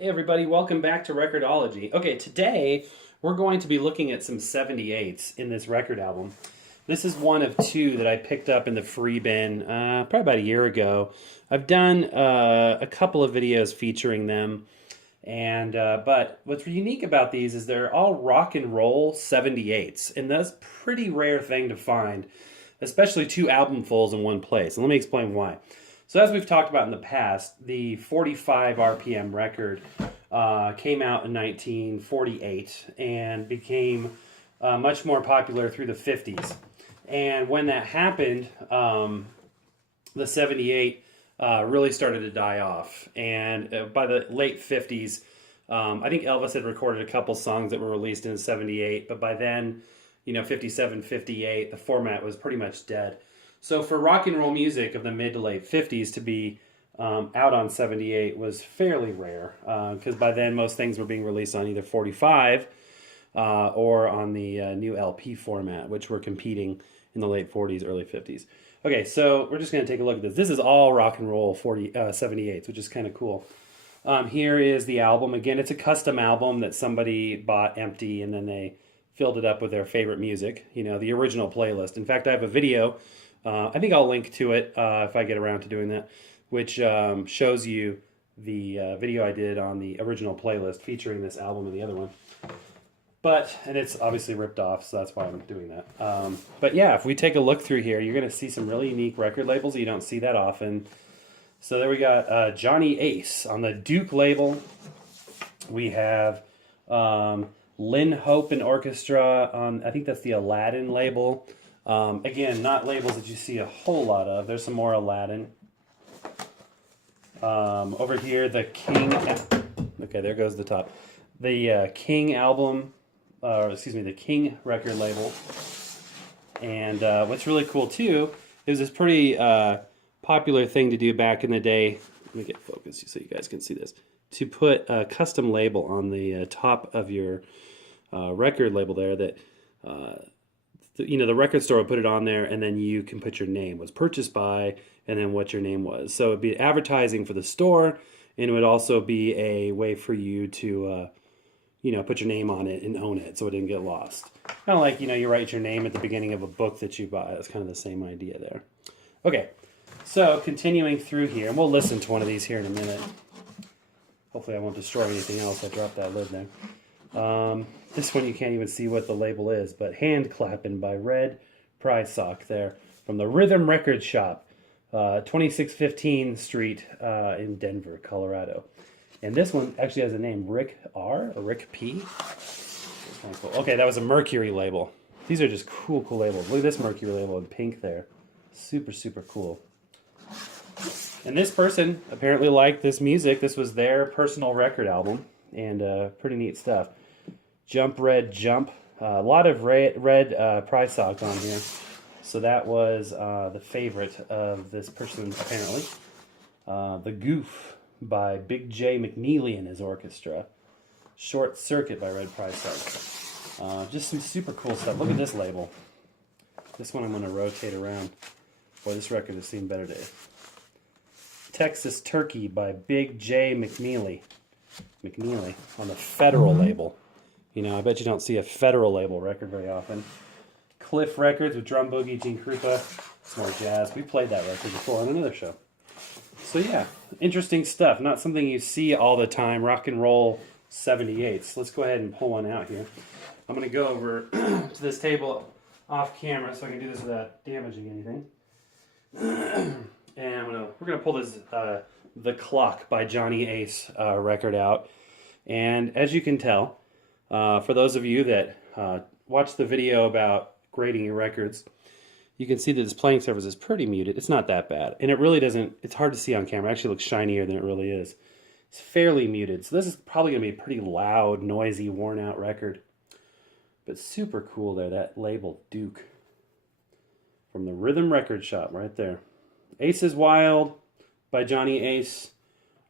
Hey everybody, welcome back to Record-ology. Okay, today we're going to be looking at some 78's in this record album. This is one of two that I picked up in the free bin probably about a year ago. I've done a couple of videos featuring them, and but what's unique about these is they're all rock and roll 78's, and that's a pretty rare thing to find, especially two albumfuls in one place. And let me explain why. So as we've talked about in the past, the 45 RPM record came out in 1948 and became much more popular through the 50s. And when that happened, the 78 really started to die off. And by the late 50s, I think Elvis had recorded a couple songs that were released in 78, but by then, 57, 58, the format was pretty much dead. So for rock and roll music of the mid to late 50s to be out on 78 was fairly rare, because by then most things were being released on either 45 or on the new LP format, which were competing in the late 40s, early 50s. Okay, so we're just going to take a look at this. This is all rock and roll 78s, which is kind of cool. Here is the album. Again, it's a custom album that somebody bought empty and then they filled it up with their favorite music, the original playlist. In fact, I have a video. I think I'll link to it if I get around to doing that, which shows you the video I did on the original playlist featuring this album and the other one. And it's obviously ripped off, so that's why I'm doing that. But yeah, if we take a look through here, you're going to see some really unique record labels. You don't see that often. So there we got Johnny Ace on the Duke label. We have Lynn Hope and Orchestra on, I think that's the Aladdin label. Again, not labels that you see a whole lot of. There's some more Aladdin. Over here, the King. Okay, there goes the top. The King album, the King record label. And what's really cool too is this pretty popular thing to do back in the day. Let me get focused so you guys can see this. To put a custom label on the top of your record label there that. The record store will put it on there, and then you can put your name, was purchased by, and then what your name was. So it'd be advertising for the store, and it would also be a way for you to, put your name on it and own it, so it didn't get lost. Kind of like, you write your name at the beginning of a book that you buy. That's kind of the same idea there. Okay, so continuing through here, and we'll listen to one of these here in a minute. Hopefully I won't destroy anything else. I dropped that lid there. This one you can't even see what the label is, but Hand Clappin' by Red Prize Sock there from the Rhythm Record Shop, 2615 Street in Denver, Colorado. And this one actually has a name, Rick R or Rick P. That's kind of cool. Okay, that was a Mercury label. These are just cool labels. Look at this Mercury label in pink there. Super, super cool. And this person apparently liked this music. This was their personal record album, and pretty neat stuff. Jump Red Jump. A lot of red prize sock on here. So that was the favorite of this person, apparently. The Goof by Big J McNeely and his orchestra. Short Circuit by Red Prize Sock. Just some super cool stuff. Look at this label. This one I'm going to rotate around. Boy, this record has seen better days. Texas Turkey by Big J McNeely. McNeely on the Federal label. I bet you don't see a Federal label record very often. Cliff Records with Drum Boogie, Gene Krupa, some more jazz. We played that record before on another show. So yeah, interesting stuff. Not something you see all the time. Rock and roll 78s. Let's go ahead and pull one out here. I'm going to go over to this table off camera so I can do this without damaging anything. And we're going to pull this The Clock by Johnny Ace record out. And as you can tell, for those of you that watch the video about grading your records, you can see that this playing surface is pretty muted. It's not that bad. And it really doesn't, it's hard to see on camera. It actually looks shinier than it really is. It's fairly muted. So this is probably going to be a pretty loud, noisy, worn out record. But super cool there, that label, Duke. From the Rhythm Record Shop right there. Ace is Wild by Johnny Ace,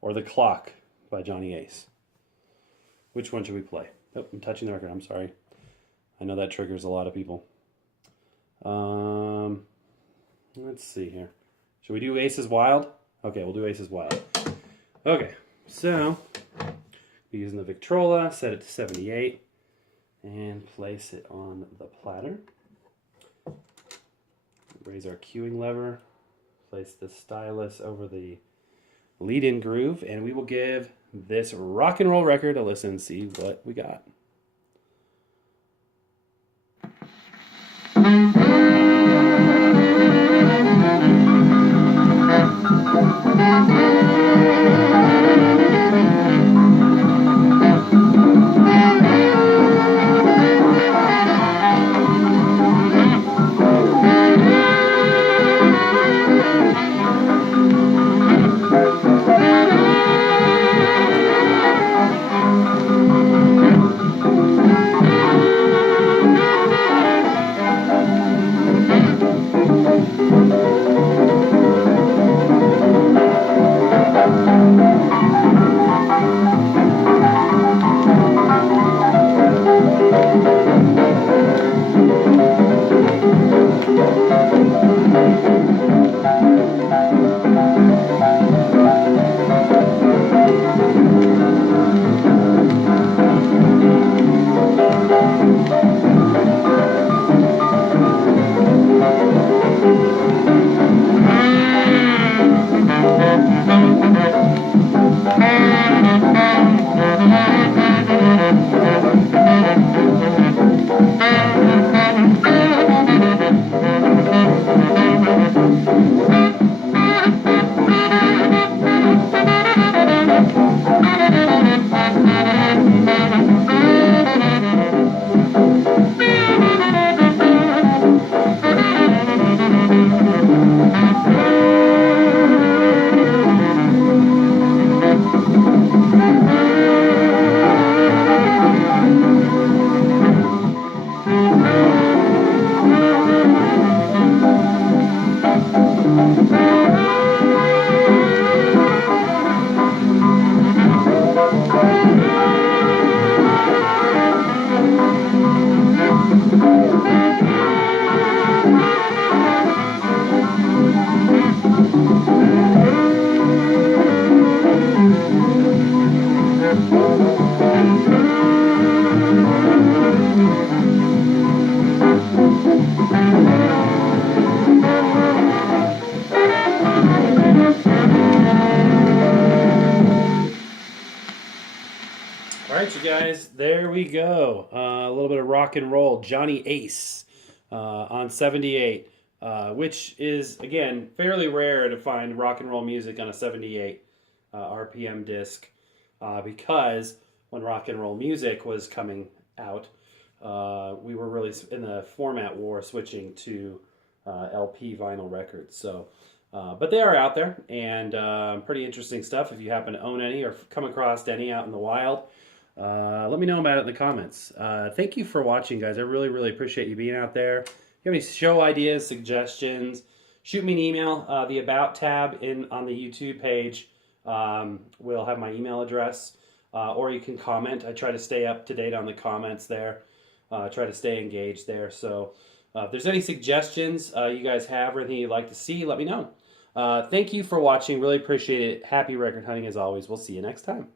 or The Clock by Johnny Ace. Which one should we play? Oh, I'm touching the record. I'm sorry. I know that triggers a lot of people. Let's see here. Should we do Ace is Wild? Okay, we'll do Ace is Wild. Okay, so We're using the Victrola, set it to 78, and place it on the platter. Raise our cueing lever, place the stylus over the lead-in groove, and we will give this rock and roll record a listen and see what we got. All right, you guys, there we go. A little bit of rock and roll. Johnny Ace on 78, which is, again, fairly rare to find rock and roll music on a 78 RPM disc because when rock and roll music was coming out, we were really in the format war switching to LP vinyl records. So, but they are out there and pretty interesting stuff. If you happen to own any or come across any out in the wild, let me know about it in the comments. Thank you for watching, guys. I really, really appreciate you being out there. If you have any show ideas, suggestions, shoot me an email. The About tab on the YouTube page will have my email address, or you can comment. I try to stay up to date on the comments there. Try to stay engaged there. So if there's any suggestions you guys have or anything you'd like to see, let me know. Thank you for watching. Really appreciate it. Happy record hunting as always. We'll see you next time.